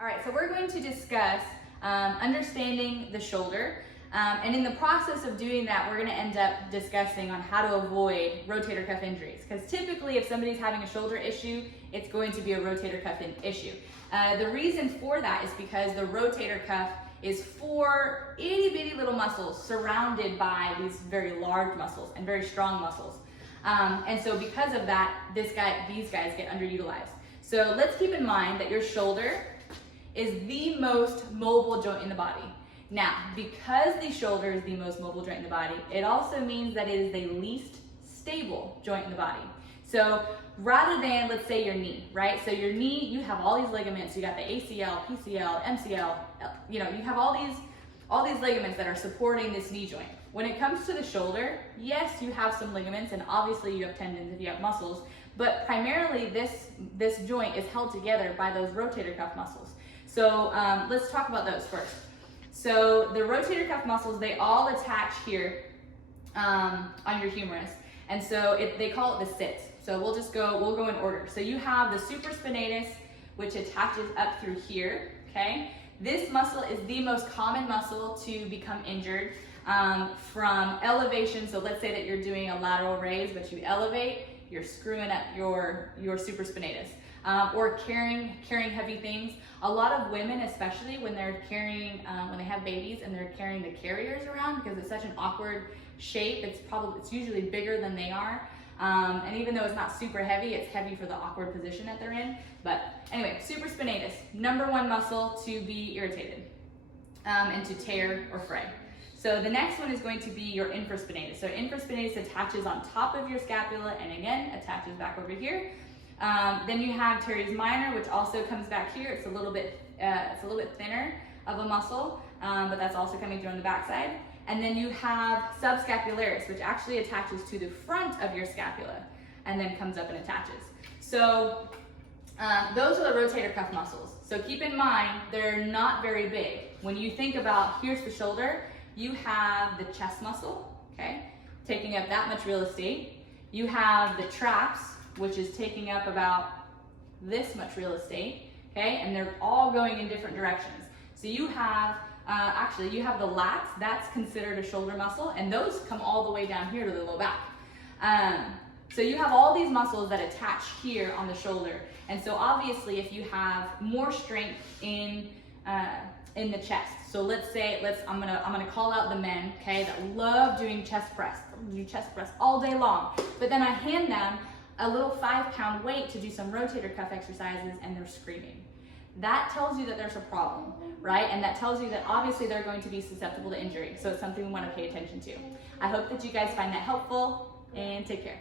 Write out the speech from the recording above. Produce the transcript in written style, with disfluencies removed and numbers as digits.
All right, so we're going to discuss understanding the shoulder. And in the process of doing that, we're going to end up discussing on how to avoid rotator cuff injuries. Because typically if somebody's having a shoulder issue, it's going to be a rotator cuff issue. The reason for that is because the rotator cuff is 4 itty bitty little muscles surrounded by these very large muscles and very strong muscles. And so because of that, these guys get underutilized. So let's keep in mind that your shoulder is the most mobile joint in the body. Now, because the shoulder is the most mobile joint in the body, it also means that it is the least stable joint in the body. So rather than, let's say, your knee, right? So your knee, you have all these ligaments. You got the ACL, PCL, MCL, you have all these ligaments that are supporting this knee joint. When it comes to the shoulder, yes, you have some ligaments, and obviously you have tendons if you have muscles, but primarily this joint is held together by those rotator cuff muscles. So let's talk about those first. So the rotator cuff muscles, they all attach here on your humerus. And so they call it the sits. So we'll go in order. So you have the supraspinatus, which attaches up through here, okay? This muscle is the most common muscle to become injured from elevation. So let's say that you're doing a lateral raise, but you elevate, you're screwing up your supraspinatus. Or carrying heavy things. A lot of women, especially when they're carrying, when they have babies and they're carrying the carriers around, because it's such an awkward shape, it's usually bigger than they are. And even though it's not super heavy, it's heavy for the awkward position that they're in. But anyway, supraspinatus, #1 muscle to be irritated and to tear or fray. So the next one is going to be your infraspinatus. So infraspinatus attaches on top of your scapula and again attaches back over here. Then you have teres minor, which also comes back here. It's a little bit thinner of a muscle, but that's also coming through on the backside. And then you have subscapularis, which actually attaches to the front of your scapula and then comes up and attaches. So those are the rotator cuff muscles. So keep in mind, they're not very big. When you think about, here's the shoulder, you have the chest muscle, okay, taking up that much real estate. You have the traps, which is taking up about this much real estate, okay? And they're all going in different directions. So you have, you have the lats, that's considered a shoulder muscle, and those come all the way down here to the low back. So you have all these muscles that attach here on the shoulder. And so obviously if you have more strength in the chest, so let's say, I'm gonna call out the men, okay, that love doing chest press, do chest press all day long, but then I hand them a little 5-pound weight to do some rotator cuff exercises and they're screaming. That tells you that there's a problem, right? And that tells you that obviously they're going to be susceptible to injury. So it's something we want to pay attention to. I hope that you guys find that helpful and take care.